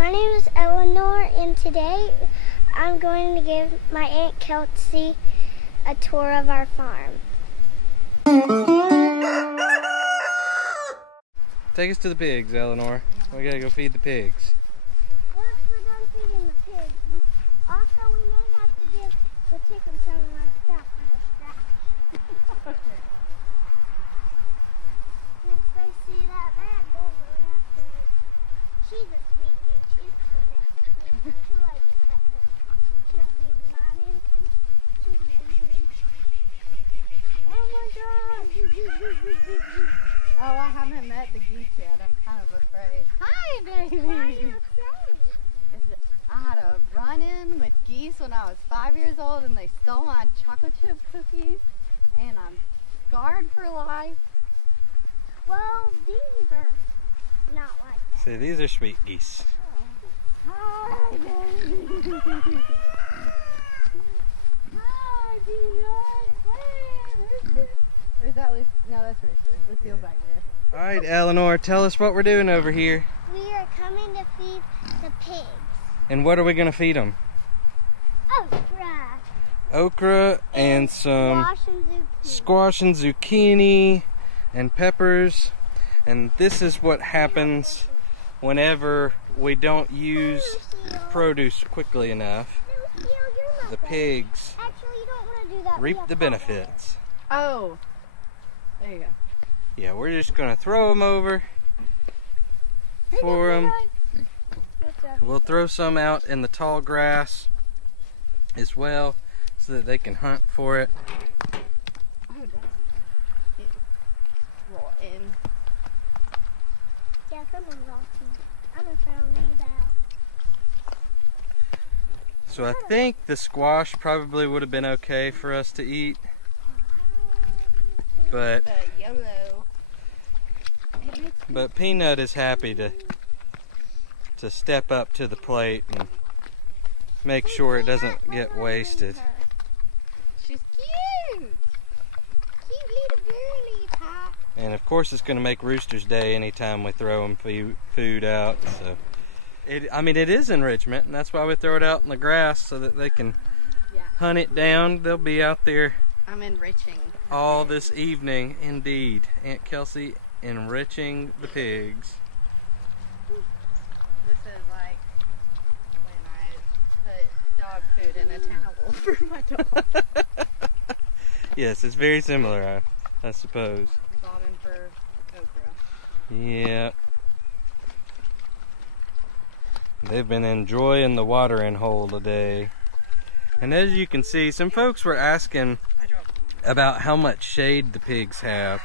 My name is Eleanor, and today I'm going to give my Aunt Kelsey a tour of our farm. Take us to the pigs, Eleanor. We gotta go feed the pigs. Once we're done feeding the pigs, also we may have to give the chickens some of our stuff for the scratch. Okay. If they see that bag, they'll run after me. She's a sweet kid. She's coming next to me. She'll let you pet her. She'll be mine, and she's amazing. Oh my God! Oh, I haven't met the geese yet. I'm kind of afraid. Hi, baby. Why are you afraid? I had a run-in with geese when I was 5 years old, and they stole my chocolate chip cookies, and I'm scarred for life. Well, these are not like that. See, these are sweet geese. Hi, baby. Hi, Peanut. Hey, or is that Lucy? No, that's Rooster. Lucille's back there. All right, Eleanor, tell us what we're doing over here. We are coming to feed the pigs. And what are we gonna feed them? Okra. Okra and some squash and zucchini and peppers. And this is what happens whenever we don't use produce quickly enough. The pigs Actually, you don't want to do that. reap the benefits. Oh, there you go. Yeah, we're just gonna throw them over for them. We'll throw some out in the tall grass as well so that they can hunt for it. Oh, that's rotten. Yeah, someone's rotten. I'm gonna throw these out. So I think the squash probably would have been okay for us to eat, but YOLO. Peanut is happy to step up to the plate and make sure it doesn't get wasted. She's cute. Cute little girly, Pop. And of course it's going to make Rooster's day anytime we throw them food out. So it is enrichment, and that's why we throw it out in the grass so that they can hunt it down. They'll be out there I'm enriching all this evening. Indeed, Aunt Kelsey enriching the pigs. This is like when I put dog food in a towel for my dog. Yes, it's very similar, I suppose. Bobbing for okra. Yeah. They've been enjoying the watering hole today. And as you can see, some folks were asking about how much shade the pigs have.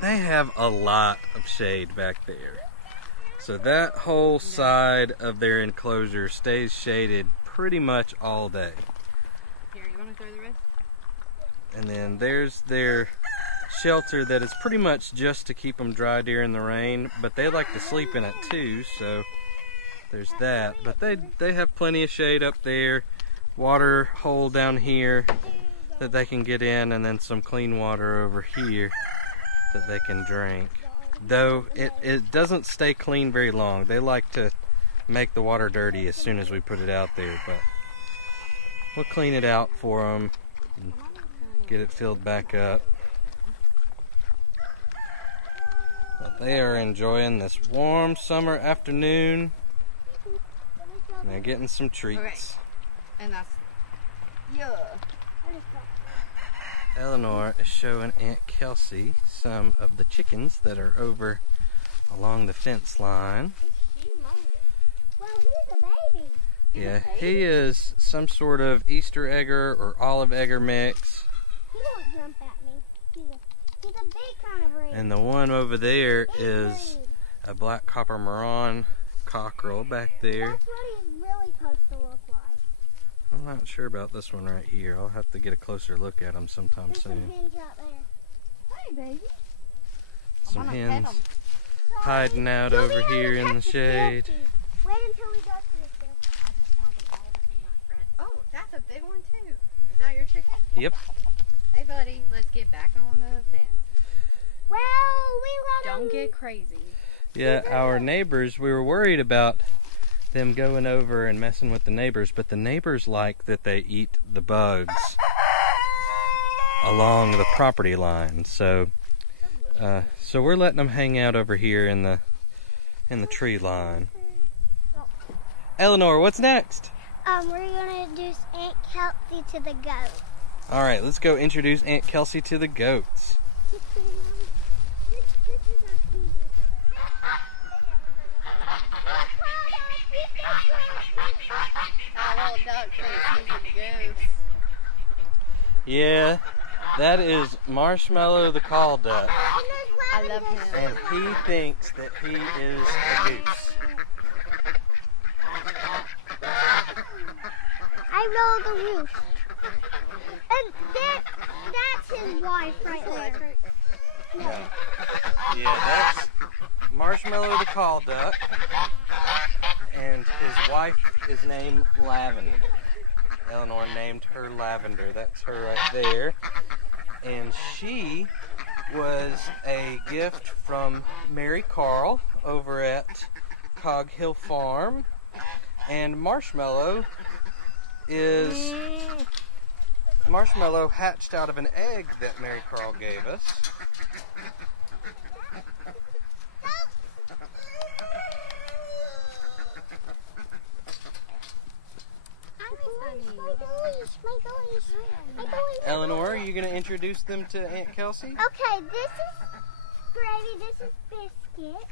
They have a lot of shade back there. So that whole side of their enclosure stays shaded pretty much all day. Here, you want to throw the rest? And then there's their shelter that is pretty much just to keep them dry during the rain, but they like to sleep in it too, so there's that. But they have plenty of shade up there, water hole down here that they can get in, and then some clean water over here that they can drink. Though it doesn't stay clean very long. They like to make the water dirty as soon as we put it out there, but we'll clean it out for them and get it filled back up. But they are enjoying this warm summer afternoon, and they're getting some treats. Okay. And that's Eleanor is showing Aunt Kelsey some of the chickens that are over along the fence line. Well, he's a baby. Yeah, he is some sort of Easter egger or olive egger mix. He won't jump at me. He's a big kind of breed. And the one over there is a black copper maron cockerel back there. That's what he's really supposed to look like. I'm not sure about this one right here. I'll have to get a closer look at him sometime There's soon. some hens out there. Hey, baby. Some hens hiding out over here in the shade. Wait until we go to the field. I just want them all to be my friend. Oh, that's a big one too. Is that your chicken? Yep. Hey, buddy. Let's get back on the fence. Well, we let Don't get crazy. Yeah, our neighbors, we were worried about them going over and messing with the neighbors, but the neighbors like that they eat the bugs along the property line. So so we're letting them hang out over here in the tree line. Eleanor, what's next? We're gonna introduce Aunt Kelsey to the goat. All right, let's go introduce Aunt Kelsey to the goats. This is our team. That little duck thinks he's a goose. Yeah, that is Marshmallow the call duck, I love him. and he thinks that he is a goose. I rolled the roof. And that's his wife right there. Yeah, that's Marshmallow the call duck, and his wife is named Lavender. Eleanor named her Lavender. That's her right there. And she was a gift from Mary Carl over at Cog Hill Farm. And Marshmallow hatched out of an egg that Mary Carl gave us. My boys. Eleanor, are you going to introduce them to Aunt Kelsey? Okay, this is Gravy, this is Biscuit,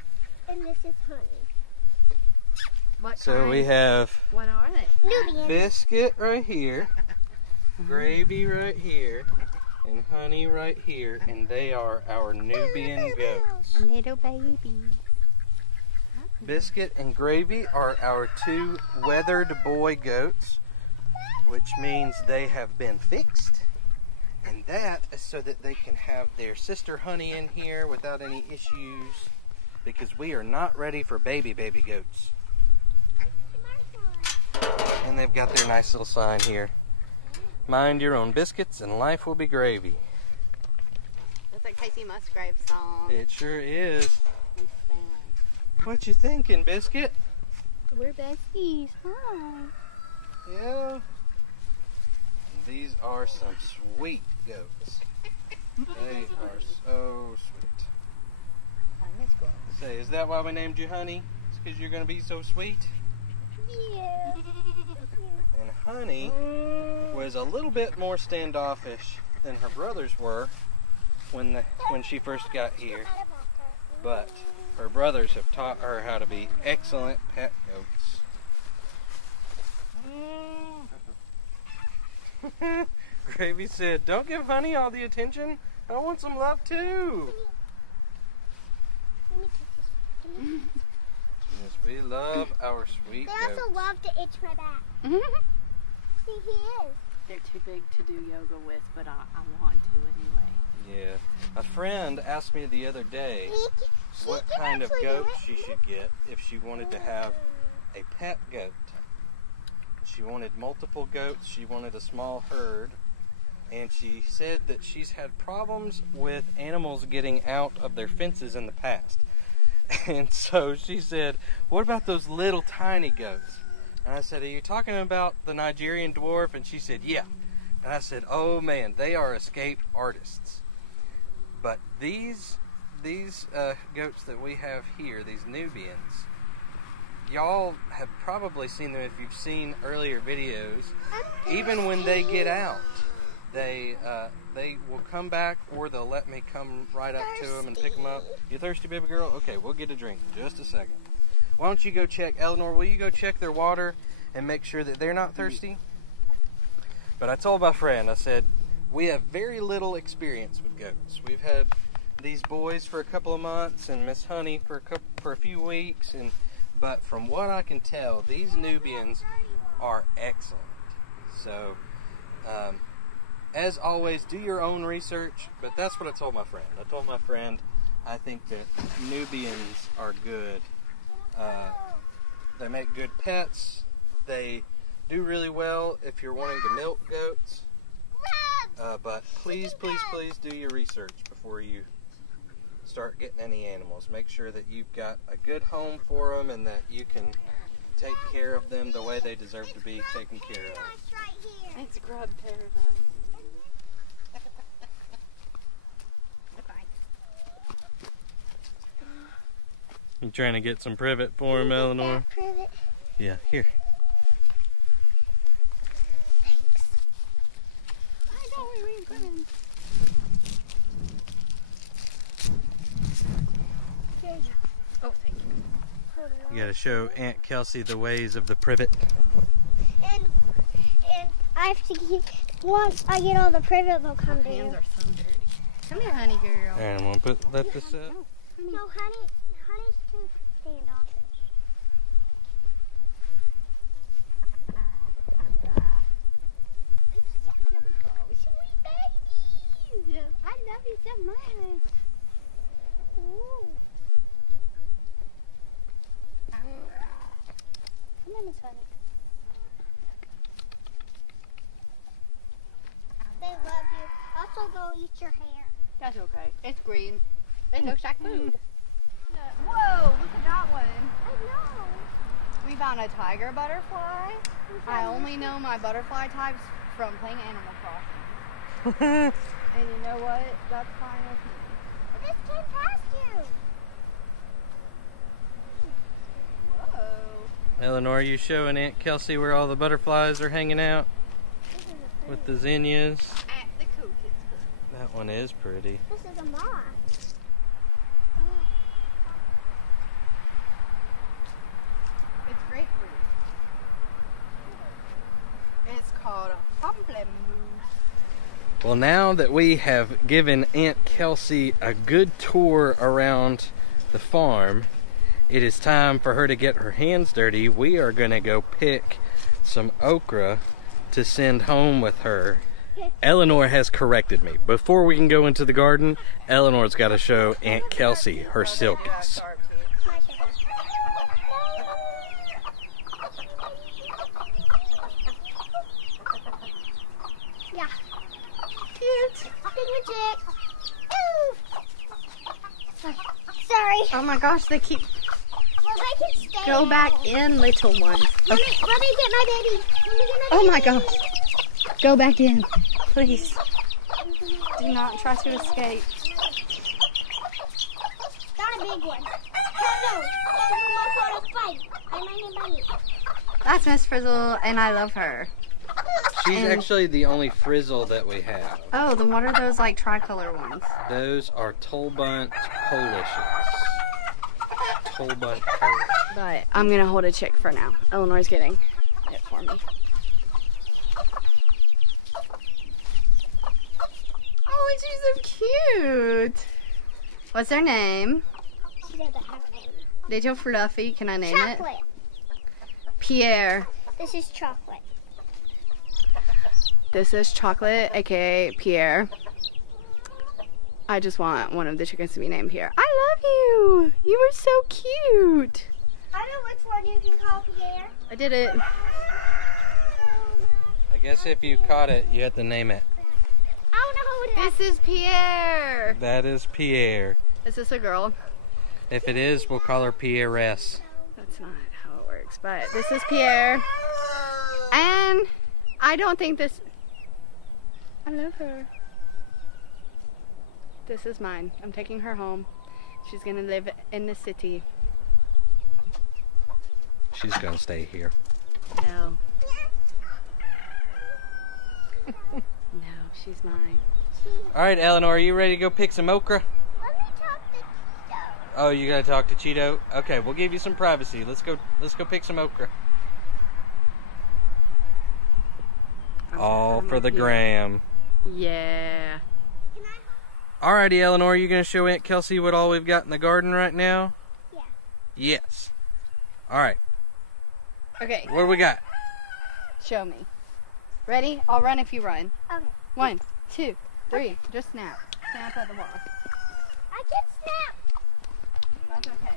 and this is Honey. What So kind? we have What are they? Nubian. Biscuit right here, Gravy right here, and Honey right here, and they are our Nubian goats. Little baby. Biscuit and Gravy are our two weathered boy goats, which means they have been fixed, and that is so that they can have their sister Honey in here without any issues, because we are not ready for baby goats. And they've got their nice little sign here. Mind your own biscuits and life will be gravy. That's like Casey Musgrave's song. It sure is. It's fun. What you thinking, Biscuit? We're besties. Hi. Yeah. These are some sweet goats. They are so sweet. Let's go. Say, is that why we named you Honey? It's because you're going to be so sweet? Yeah. And Honey was a little bit more standoffish than her brothers were when she first got here. But her brothers have taught her how to be excellent pet goats. Gravy said, "Don't give Honey all the attention. I want some love too." Yes, we love our sweet They goats. also love to itch my back. See, he is. They're too big to do yoga with, but I want to anyway. Yeah. A friend asked me the other day She what can kind of actually goat do it. she should get if she wanted to have a pet goat. She wanted multiple goats, she wanted a small herd, and she said that she's had problems with animals getting out of their fences in the past. And so she said, "What about those little tiny goats?" And I said, "Are you talking about the Nigerian dwarf?" And she said, "Yeah." And I said, "Oh man, they are escaped artists." But these goats that we have here, these Nubians, y'all have probably seen them if you've seen earlier videos. Even when they get out, they will come back, or they'll let me come right up to them and pick them up. You thirsty, baby girl? Okay, we'll get a drink in just a second. Why don't you go check, Eleanor, will you go check their water and make sure that they're not thirsty? But I told my friend, I said, we have very little experience with goats. We've had these boys for a couple of months and Miss Honey for a few weeks, but from what I can tell, these Nubians are excellent. So, as always, do your own research, but that's what I told my friend. I told my friend I think that Nubians are good. They make good pets. They do really well if you're wanting to milk goats. But please, please, please do your research before you start getting any animals. Make sure that you've got a good home for them and that you can take care of them the way they deserve to be taken care of. Right here. It's grub paradise. You trying to get some privet for him, Eleanor? Privet. Yeah, here. Thanks. I know where we put him. Here you go. Oh, thank you. Hold it You gotta show Aunt Kelsey the ways of the privet. And I have to keep, once I get all the privet, they'll come My to hands you. are so dirty. Come here, honey girl. Alright, I'm gonna let this up. No, honey's too standoffish. Here we go. Sweet babies. I love you so much. Ooh. Come on, Miss Honey. They love you. Also, they'll eat your hair. That's okay. It's green. It looks like food. Whoa, look at that one. I know. We found a tiger butterfly. I only know my butterfly types from playing Animal Crossing. And you know what? That's fine with me. This came past you. Whoa. Eleanor, you showing Aunt Kelsey where all the butterflies are hanging out with the zinnias? At the coop, it's good. That one is pretty. This is a moth. It's grapefruit. It's called a pamplemousse. Well, now that we have given Aunt Kelsey a good tour around the farm, it is time for her to get her hands dirty. We are gonna go pick some okra to send home with her. Eleanor has corrected me. Before we can go into the garden, Eleanor's got to show Aunt Kelsey her silkies. Yeah. Cute. Piggy. Ooh. Sorry. Oh my gosh, they keep. Well, they can stay. Go back in, little ones. Let me get my baby. Let me get my Oh my baby. gosh. Go back in, please. Do not try to escape. Got a big one. No, let's want to fight. I might need money. That's Miss Frizzle, and I love her. She's And- actually the only frizzle that we have. Oh, then what are those like tricolor ones? Those are Tolbunt Polishes. Tolbunt Polish. But I'm gonna hold a chick for now. Eleanor's getting it for me. Oh, she's so cute. What's her name? She doesn't have a name. Little Fluffy. Can I name it? Chocolate. Pierre. This is chocolate. This is Chocolate, aka Pierre. I just want one of the chickens to be named Pierre. I love you. You are so cute. I know which one you can call Pierre. I did it. I guess if you caught it, you had to name it. I don't know who This is Pierre. That is Pierre. Is this a girl? If it is, we'll call her Pierress. That's not how it works, but this is Pierre. And I don't think this... I love her. This is mine. I'm taking her home. She's gonna live in the city. She's gonna stay here. No. No, she's mine. All right, Eleanor, are you ready to go pick some okra? Let me talk to Tito. Oh, you gotta talk to Cheeto? Okay, we'll give you some privacy. Let's go pick some okra. All for the gram. Yeah. Can I? Alrighty, Eleanor, you gonna show Aunt Kelsey what all we've got in the garden right now? Yeah. Yes. Alright, Okay, what do we got? show me. Ready? I'll run if you run. Okay. 1, 2, 3. Just snap. Snap at the wall. I can snap. That's okay.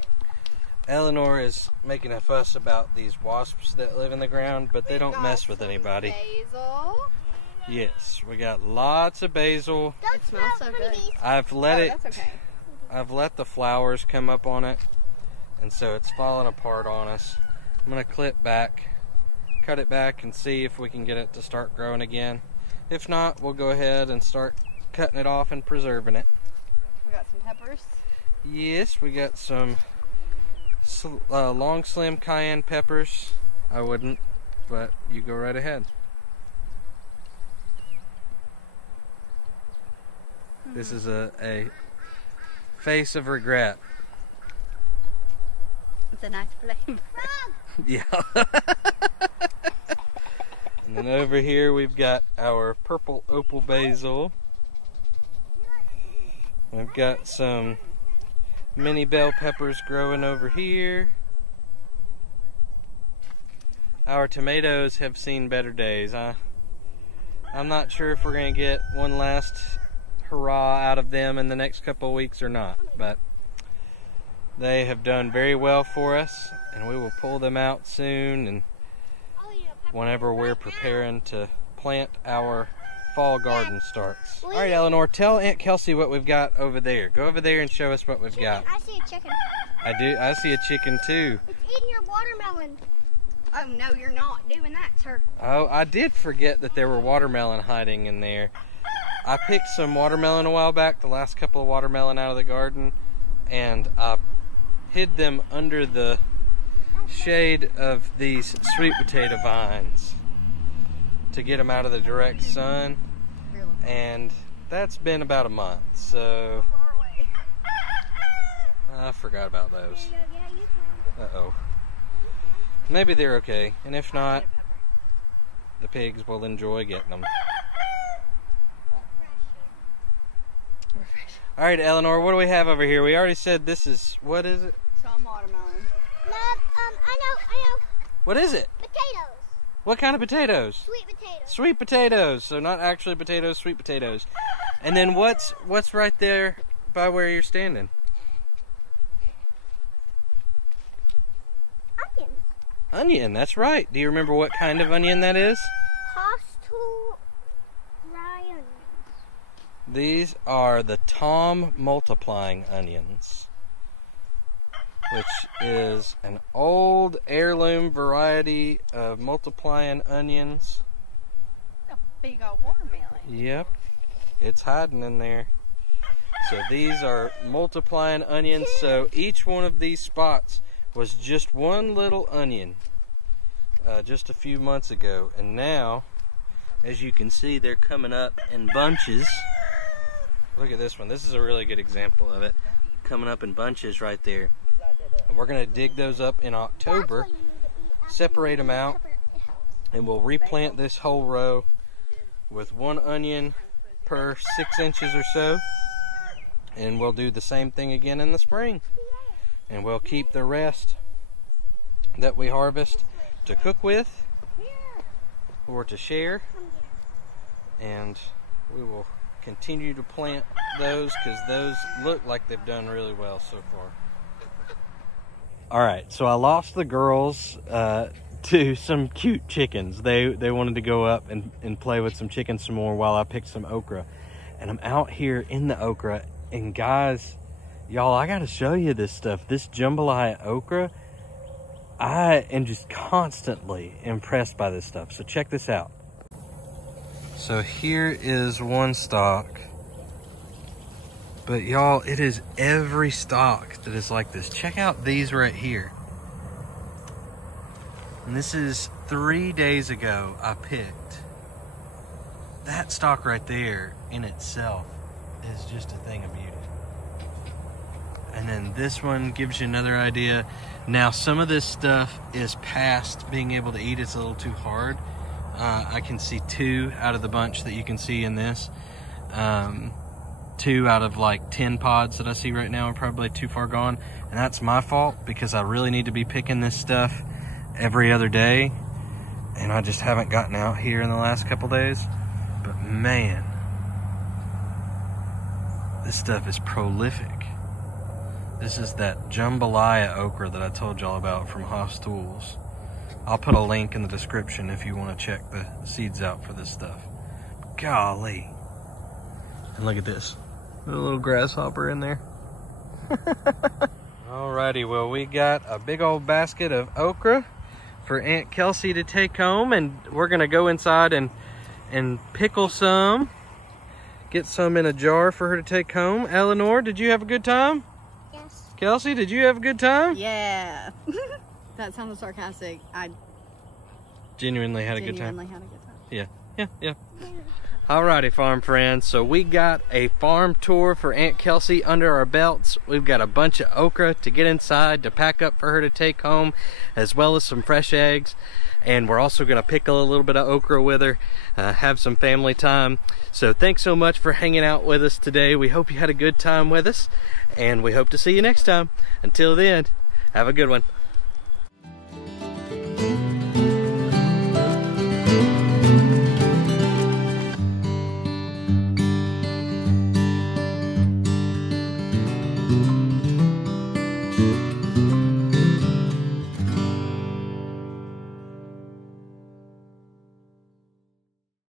Eleanor is making a fuss about these wasps that live in the ground, but they don't mess with anybody. Basil. Yes, we got lots of basil. Don't It smells so good. pretty. I've let That's okay. I've let the flowers come up on it, and so it's falling apart on us. I'm gonna cut it back and see if we can get it to start growing again. If not, we'll go ahead and start cutting it off and preserving it. We got some peppers. Yes, we got some long slim cayenne peppers. I wouldn't, but you go right ahead. This is a face of regret. It's a nice flavor. Yeah. And then over here we've got our purple opal basil. We've got some mini bell peppers growing over here. Our tomatoes have seen better days. I'm not sure if we're going to get one last hurrah out of them in the next couple of weeks or not, but they have done very well for us, and we will pull them out soon and whenever we're preparing to plant our fall garden starts. All right, Eleanor, tell Aunt Kelsey what we've got over there. Go over there and show us what we've got. I see a chicken. I see a chicken too. It's eating your watermelon. Oh, no, you're not doing that, sir. Oh, I did forget that there were watermelon hiding in there. I picked some watermelon a while back, the last couple of watermelon out of the garden, and I hid them under the shade of these sweet potato vines to get them out of the direct sun, and that's been about a month, so I forgot about those. Uh-oh. Maybe they're okay, and if not, the pigs will enjoy getting them. All right, Eleanor, what do we have over here? We already said this is, what is it? Some watermelon. Mom, I know. What is it? Potatoes. What kind of potatoes? Sweet potatoes. Sweet potatoes. So not actually potatoes, sweet potatoes. And then what's right there by where you're standing? Onions. Onion, that's right. Do you remember what kind of onion that is? Hostile onions. These are the Tom multiplying onions, which is an old heirloom variety of multiplying onions. A big old watermelon. Yep, it's hiding in there. So these are multiplying onions. So each one of these spots was just one little onion just a few months ago. And now, as you can see, they're coming up in bunches. Look at this one. This is a really good example of it. Coming up in bunches right there. And we're going to dig those up in October, separate them out, and we'll replant this whole row with one onion per 6 inches or so. And we'll do the same thing again in the spring. And we'll keep the rest that we harvest to cook with or to share. And we will continue to plant those because those look like they've done really well so far. All right, so I lost the girls to some cute chickens. They wanted to go up and play with some chickens some more while I picked some okra. And I'm out here in the okra, and guys, y'all, I gotta show you this stuff. This Jambalaya Okra, I am just constantly impressed by this stuff. So check this out. So here is one stalk. But y'all, it is every stalk that is like this. Check out these right here. And this is 3 days ago I picked. That stalk right there in itself is just a thing of beauty. And then this one gives you another idea. Now some of this stuff is past being able to eat. It's a little too hard. I can see 2 out of the bunch that you can see in this. 2 out of like 10 pods that I see right now are probably too far gone. And that's my fault because I really need to be picking this stuff every other day. And I just haven't gotten out here in the last couple days. But man, this stuff is prolific. This is that Jambalaya Okra that I told y'all about from Haas Tools. I'll put a link in the description if you want to check the seeds out for this stuff. Golly. And look at this. A little grasshopper in there. Alrighty, well, we got a big old basket of okra. for Aunt Kelsey to take home, and we're gonna go inside and pickle some. Get some in a jar for her to take home. Eleanor, did you have a good time? Yes. Kelsey, did you have a good time? Yeah. That sounded sarcastic. I Genuinely had a good time. genuinely had a good time. Yeah. Alrighty, farm friends. So we got a farm tour for Aunt Kelsey under our belts. We've got a bunch of okra to get inside to pack up for her to take home, as well as some fresh eggs. And we're also going to pickle a little bit of okra with her, have some family time. So thanks so much for hanging out with us today. We hope you had a good time with us, and we hope to see you next time. Until then, have a good one.